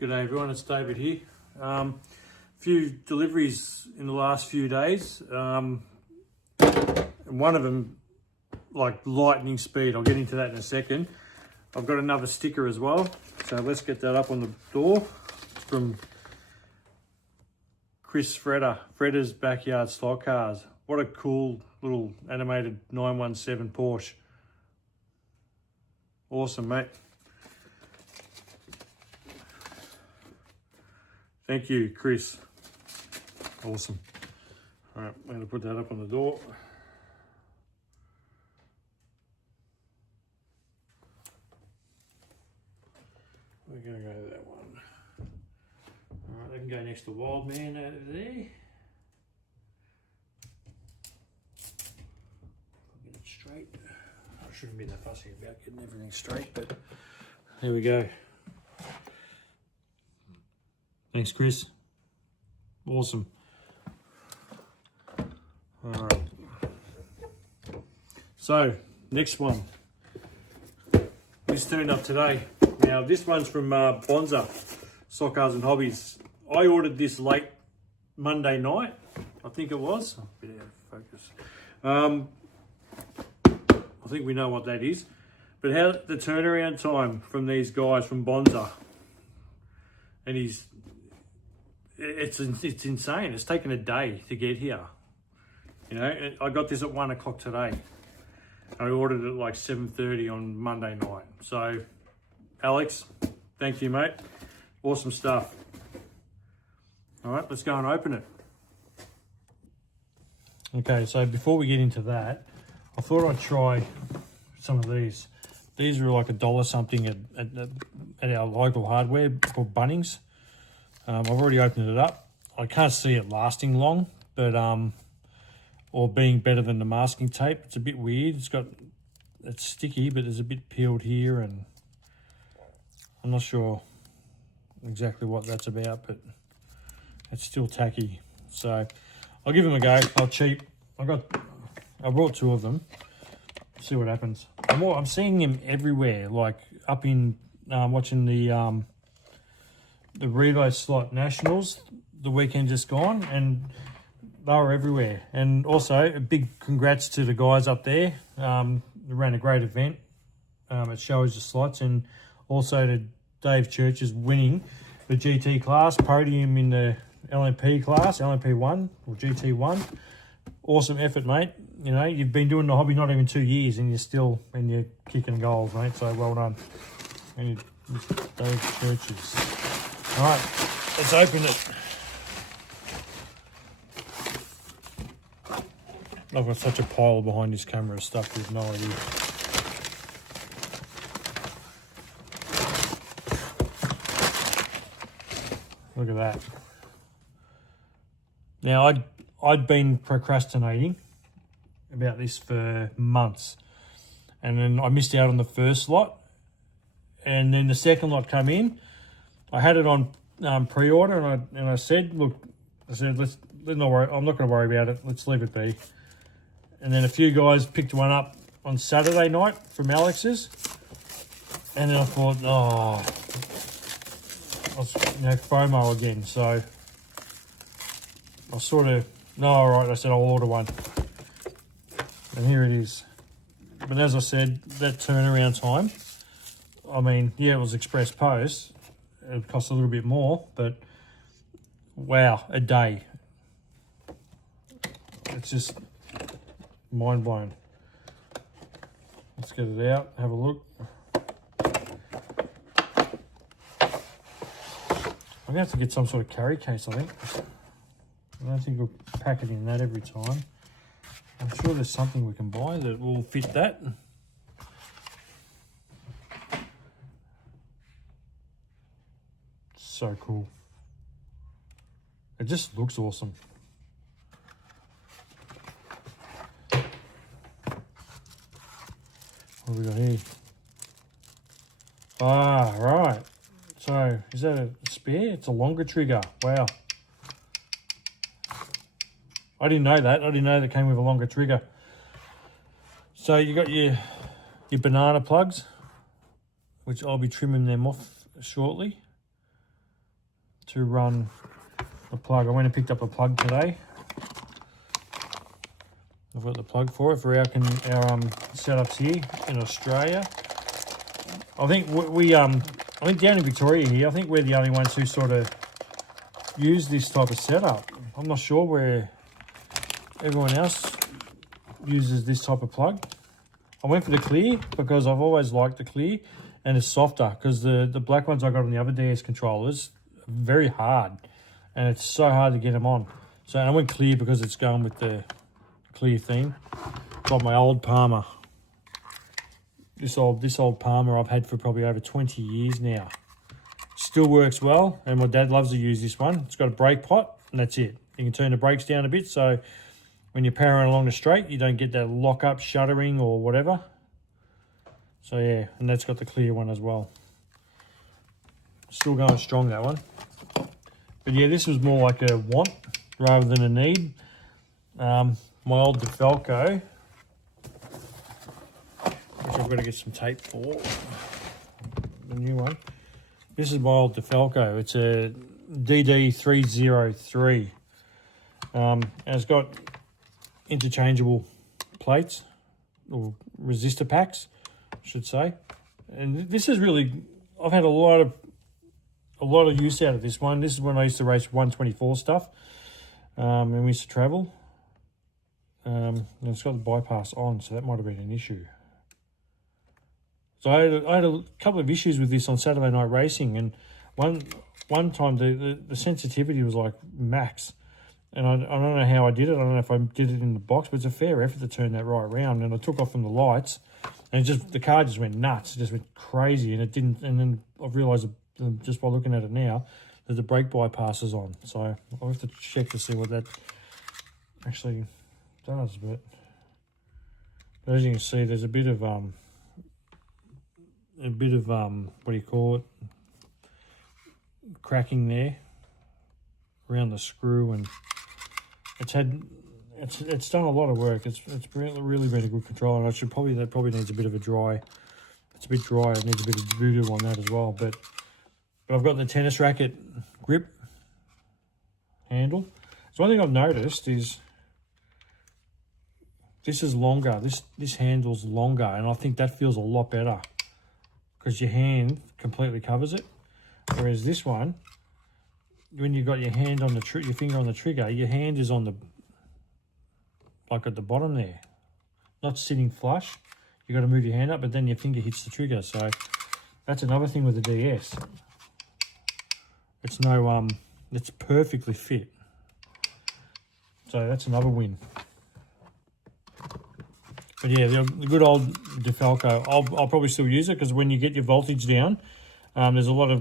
G'day everyone, it's David here. Few deliveries in the last few days. And one of them, like lightning speed. I'll get into that in a second. I've got another sticker as well. So let's get that up on the door. It's from Chris Fredder's Backyard Stock Cars. What a cool little animated 917 Porsche. Awesome, mate. Thank you, Chris. Awesome. All right, I'm going to put that up on the door. We're going to go to that one. All right, I can go next to Wild Man over there. I'll get it straight. I shouldn't be that fussy about getting everything straight, but there we go. Thanks, Chris. Awesome. All right. So, next one. This turned up today. Now, this one's from Bonza, Stock Cars and Hobbies. I ordered this late Monday night, I think it was. Oh, a bit out of focus. I think we know what that is. But how the turnaround time from these guys from Bonza, and it's insane. It's taken a day to get here. You know, I got this at 1 o'clock today. I ordered it at like 7:30 on Monday night. So, Alex, thank you, mate. Awesome stuff. All right, let's go and open it. Okay, so before we get into that, I thought I'd try some of these. These are like $1 something at our local hardware called Bunnings. I've already opened it up. I can't see it lasting long, but or being better than the masking tape. It's a bit weird. It's sticky, but there's a bit peeled here, and I'm not sure exactly what that's about, but it's still tacky. So I'll give them a go. I'll cheat. I brought 2 of them. See what happens. I'm seeing them everywhere, like up in watching the relay slot nationals the weekend just gone, and they were everywhere. And also a big congrats to the guys up there. They ran a great event. It shows the slots, and also to Dave Church's winning the GT class, podium in the LMP class, LMP1 or GT1. Awesome effort, mate. You know, you've been doing the hobby not even 2 years, and you're kicking goals, mate. So well done. And Dave Church's. All right, let's open it. I've got such a pile behind this camera of stuff with no idea. Look at that. Now, I'd been procrastinating about this for months, and then I missed out on the first lot, and then the second lot come in. I had it on pre-order, and I said, look, let's not worry. I'm not going to worry about it. Let's leave it be. And then a few guys picked one up on Saturday night from Alex's, and then I thought, oh, I was, FOMO again. So I sort of, no, all right. I said I'll order one, and here it is. But as I said, that turnaround time. I mean, yeah, it was express post. It cost a little bit more, but wow, a day. It's just mind blown. Let's get it out, have a look. I'm gonna have to get some sort of carry case, I think. I don't think we'll pack it in that every time. I'm sure there's something we can buy that will fit that. So cool. It just looks awesome. What have we got here? Ah, right. So, is that a spare? It's a longer trigger. Wow. I didn't know that. I didn't know that came with a longer trigger. So you got your banana plugs, which I'll be trimming them off shortly. to run the plug. I went and picked up a plug today. I've got the plug for it for our setups here in Australia. I think I think down in Victoria here, I think we're the only ones who sort of use this type of setup. I'm not sure where everyone else uses this type of plug. I went for the clear because I've always liked the clear, and it's softer because the black ones I got on the other DS controllers are very hard, and it's so hard to get them on. So I went clear because it's going with the clear theme. Got my old Palmer. This old Palmer I've had for probably over 20 years now. Still works well, and my dad loves to use this one. It's got a brake pot, and that's it. You can turn the brakes down a bit, so when you're powering along the straight, you don't get that lock-up shuttering or whatever. So yeah, and that's got the clear one as well. Still going strong, that one. But yeah, this was more like a want rather than a need. My old DeFalco, which I've got to get some tape for, the new one. This is my old DeFalco. It's a DD303. And it's got interchangeable plates, or resistor packs, I should say. And this is really, I've had a lot of use out of this one. This is when I used to race 124 stuff, and we used to travel. And it's got the bypass on, so that might have been an issue. So I had a couple of issues with this on Saturday night racing, and one time the sensitivity was like max, and I don't know how I did it. I don't know if I did it in the box, but it's a fair effort to turn that right round. And I took off from the lights, and the car just went nuts. It just went crazy, and it didn't. And then I've realised just by looking at it now that the brake bypass is on. So I'll have to check to see what that actually does. But as you can see, there's a bit of what do you call it, cracking there around the screw, and it's done a lot of work. It's really been a good control, and that probably needs a bit of a dry. It's a bit dry. It needs a bit of voodoo on that as well. But I've got the tennis racket grip handle. So one thing I've noticed is this is longer. This handle's longer, and I think that feels a lot better because your hand completely covers it. Whereas this one, when you've got your hand on your finger on the trigger, your hand is on the, like at the bottom there, not sitting flush. You got to move your hand up, but then your finger hits the trigger. So that's another thing with the DS. It's perfectly fit. So that's another win. But yeah, the good old DeFalco, I'll probably still use it because when you get your voltage down, there's a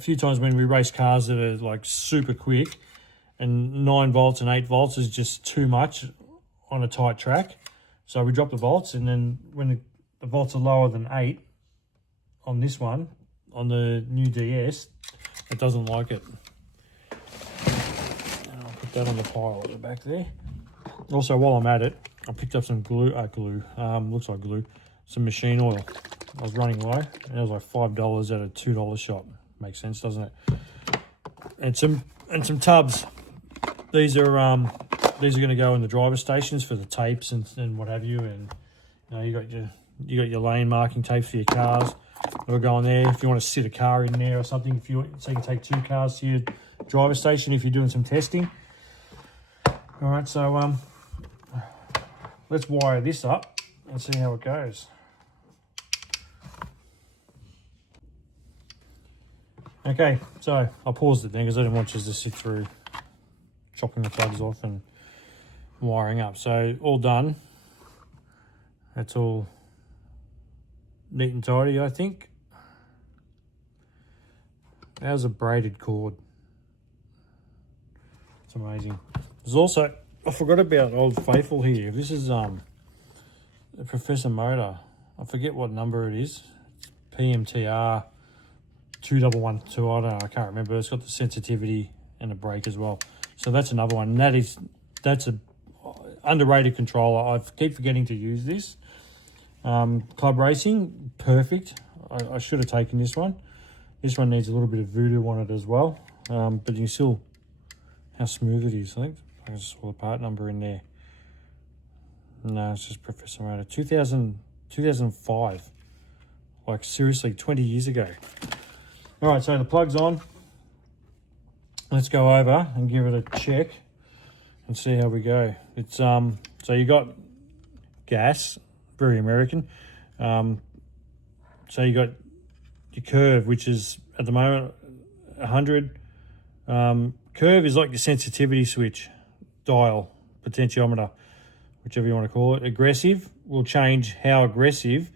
few times when we race cars that are like super quick, and 9 volts and 8 volts is just too much on a tight track. So we drop the volts, and then when the volts are lower than 8 on this one, on the new DS, it doesn't like it. And I'll put that on the pile at the back there. Also, while I'm at it, I picked up some looks like glue, some machine oil. I was running low, and it was like $5 at a $2 shop. Makes sense, doesn't it? And some tubs. These are going to go in the driver stations for the tapes and what have you. And you got your lane marking tapes for your cars. They'll go on there if you want to sit a car in there or something. So you can take 2 cars to your driver station if you're doing some testing. All right, so let's wire this up and see how it goes. Okay, so I paused it then because I didn't want you to sit through chopping the plugs off and wiring up. So all done. That's all neat and tidy, I think. How's a braided cord? It's amazing. There's also, I forgot about Old Faithful here. This is a Professor motor. I forget what number it is. It's PMTR 2112. I don't know, I can't remember. It's got the sensitivity and a brake as well. So that's another one. That's a underrated controller. I keep forgetting to use this. Club racing, perfect. I should have taken this one. This one needs a little bit of voodoo on it as well. but you can still, how smooth it is. I think I just saw the part number in there. No, it's just Professor Motor. 2005. Like seriously, 20 years ago. All right, so the plug's on. Let's go over and give it a check and see how we go. It's so you got gas, very American. So you got your curve, which is at the moment 100. Curve is like your sensitivity switch, dial, potentiometer, whichever you want to call it. Aggressive will change how aggressive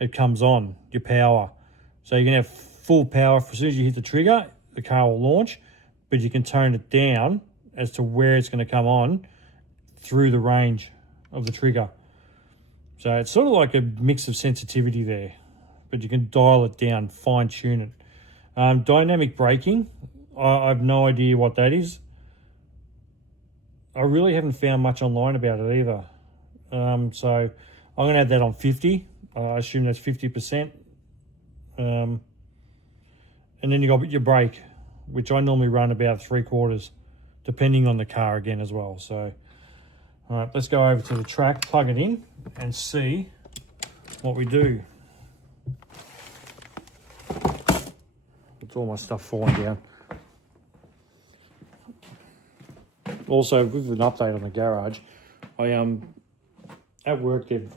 it comes on, your power. So you can have full power. As soon as you hit the trigger, the car will launch, but you can tone it down as to where it's going to come on through the range of the trigger. So it's sort of like a mix of sensitivity there, but you can dial it down, fine tune it. Dynamic braking, I have no idea what that is. I really haven't found much online about it either. So I'm going to add that on 50. I assume that's 50%. And then you got your brake, which I normally run about 3/4, depending on the car again as well. So, all right, let's go over to the track, plug it in, and see what we do. It's all my stuff falling down. Also, with an update on the garage, at work they've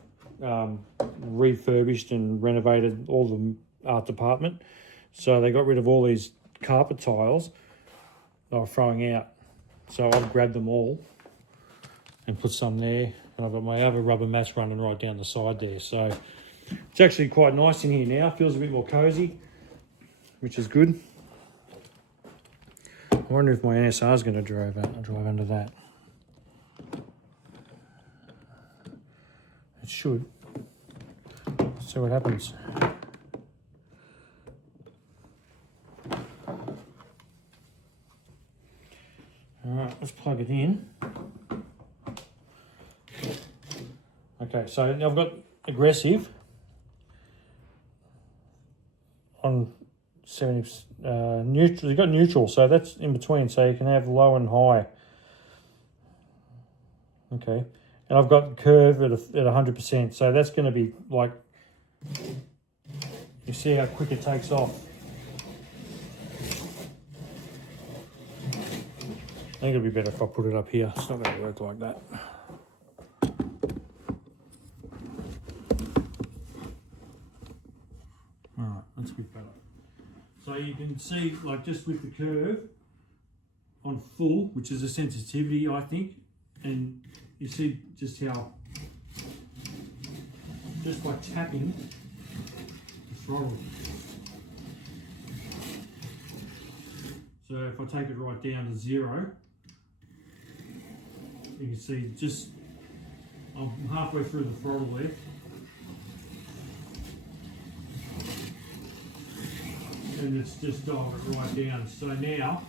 refurbished and renovated all the art department. So they got rid of all these carpet tiles they were throwing out. So I've grabbed them all and put some there. And I've got my other rubber mats running right down the side there. So it's actually quite nice in here now. Feels a bit more cozy, which is good. I wonder if my NSR is going to drive under that. It should. Let's see what happens. All right, let's plug it in. Okay, so I've got aggressive on 70, neutral. You've got neutral, so that's in between, so you can have low and high. Okay, and I've got curve at 100%, so that's going to be like, you see how quick it takes off. I think it'll be better if I put it up here. It's not going to work like that. All right, that's a bit better. So you can see, like, just with the curve on full, which is a sensitivity, I think, and you see just how, just by tapping the throttle. So if I take it right down to 0, you can see just, I'm halfway through the throttle there. And it's just dialed it right down. So now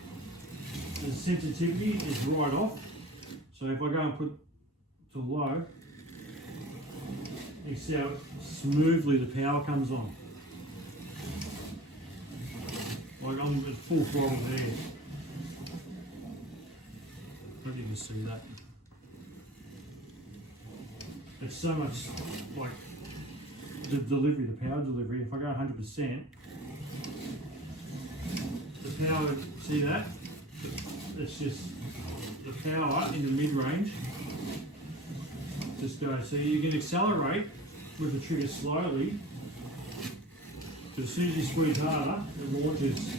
the sensitivity is right off. So if I go and put to low, you see how smoothly the power comes on. Like I'm at full throttle there. I hope you can see that. It's so much like the delivery, the power delivery. If I go 100%, the power, see that? It's just the power in the mid-range just goes. So you can accelerate with the trigger slowly, but as soon as you squeeze harder, it launches.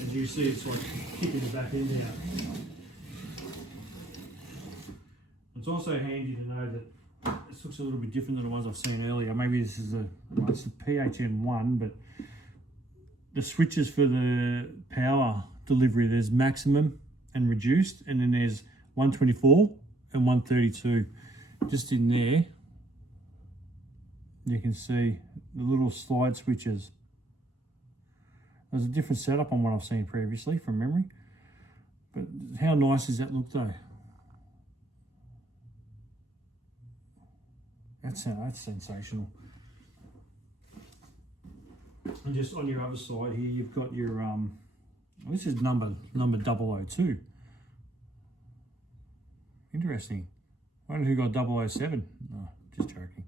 As you see, it's like kicking the back end out. It's also handy to know that this looks a little bit different than the ones I've seen earlier. Maybe this is it's the PHN-1, but the switches for the power delivery, there's maximum and reduced, and then there's 124 and 132. Just in there, you can see the little slide switches. There's a different setup on what I've seen previously from memory, but how nice does that look though? That's sensational. And just on your other side here, you've got your this is number 002. Interesting. I wonder who got 007. No, just joking.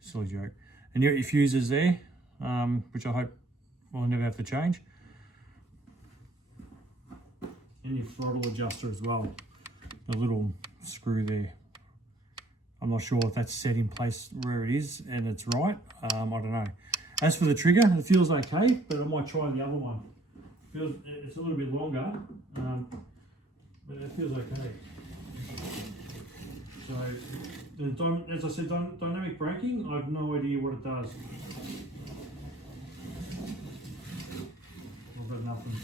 Silly joke. And your fuses there, which I hope I'll never have to change. And your throttle adjuster as well. The little screw there. I'm not sure if that's set in place where it is and it's right. I don't know. As for the trigger, it feels okay, but I might try the other one. It's a little bit longer, but it feels okay. So, as I said, dynamic braking, I have no idea what it does. I've got nothing.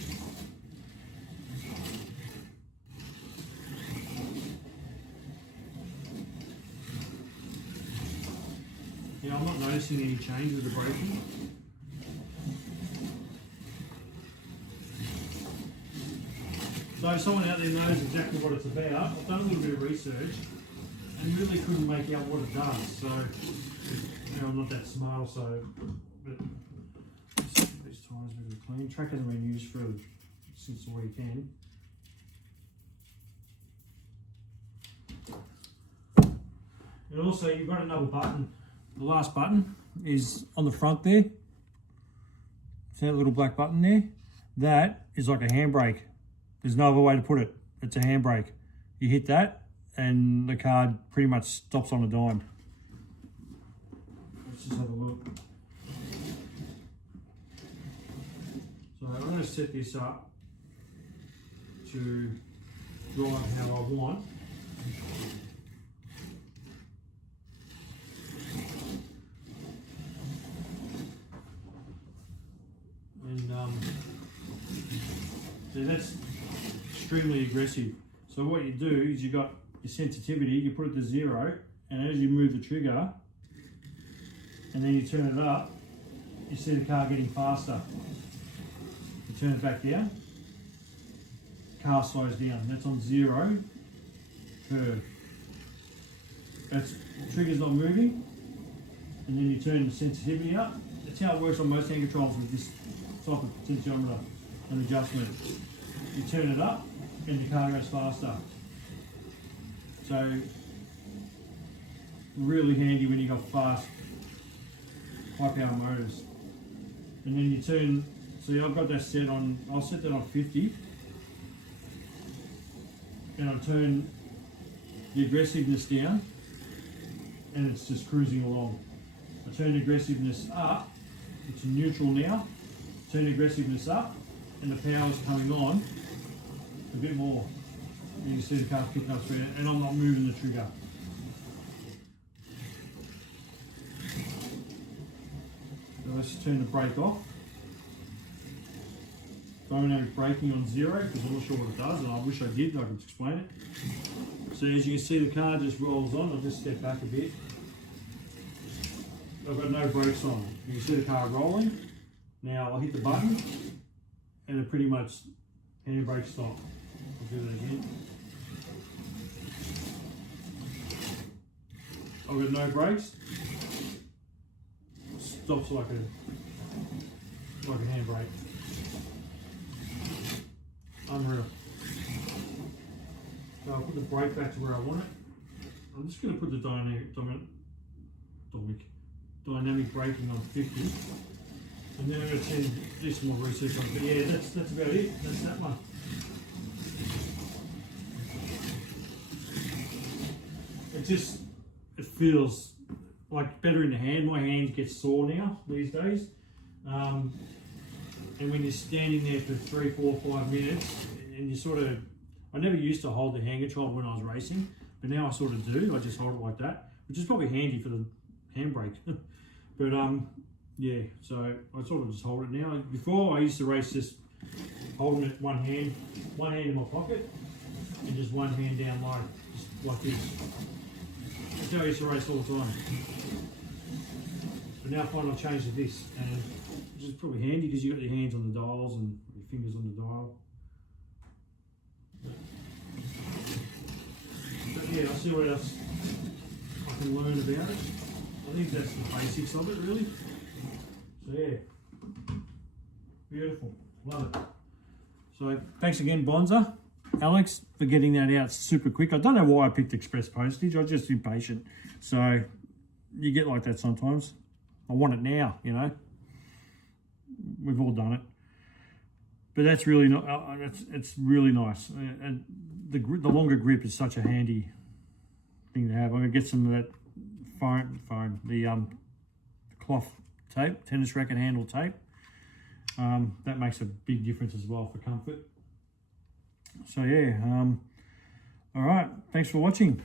Yeah, I'm not noticing any change with the braking. So someone out there knows exactly what it's about. I've done a little bit of research and really couldn't make out what it does. So, you know, I'm not that smart, so, but these tyres are really clean. Track hasn't been used since the weekend. And also, you've got another button. The last button is on the front there. See that little black button there? That is like a handbrake. There's no other way to put it. It's a handbrake. You hit that and the car pretty much stops on a dime. Let's just have a look. So I'm going to set this up to drive how I want. And so that's extremely aggressive. So what you do is you got your sensitivity, you put it to 0, and as you move the trigger and then you turn it up, you see the car getting faster. You turn it back down, car slows down. That's on 0, curve. That's trigger's not moving, and then you turn the sensitivity up. That's how it works on most hand controls with this type of potentiometer and adjustment. You turn it up and the car goes faster. So really handy when you got fast high power motors. And then you turn, see I've got that set on, I'll set that on 50 and I'll turn the aggressiveness down and it's just cruising along. I turn the aggressiveness up, it's neutral now, turn the aggressiveness up and the power's coming on a bit more. You can see the car picking up speed and I'm not moving the trigger. So let's turn the brake off. Dynamic braking on 0 because I'm not sure what it does and I wish I did, I could explain it. So as you can see the car just rolls on. I'll just step back a bit. I've got no brakes on. You can see the car rolling. Now I'll hit the button and it pretty much handbrake stop. I'll do that again. I've got no brakes. Stops like a handbrake. Unreal. So I'll put the brake back to where I want it. I'm just going to put the dynamic braking on 50. And then I'm going to do some more research on it. But yeah, that's about it. That's that one. It feels like better in the hand. My hand gets sore now these days. And when you're standing there for 3, 4, 5 minutes, and you sort of, I never used to hold the hand control when I was racing, but now I sort of do. I just hold it like that, which is probably handy for the handbrake. But yeah, so I sort of just hold it now. Before I used to race just holding it one hand in my pocket, and just one hand down low, just like this. That's how I used to race all the time. But now I find I've changed to this, and which is probably handy because you've got your hands on the dials and your fingers on the dial. But yeah, I'll see what else I can learn about it. I think that's the basics of it really. So yeah. Beautiful, love it. So thanks again, Bonza. Alex, for getting that out super quick. I don't know why I picked express postage. I was just impatient. So you get like that sometimes. I want it now, you know. We've all done it. But that's really not. It's really nice. And the longer grip is such a handy thing to have. I'm gonna get some of that the cloth tape, tennis racket handle tape. That makes a big difference as well for comfort. So yeah, all right, thanks for watching.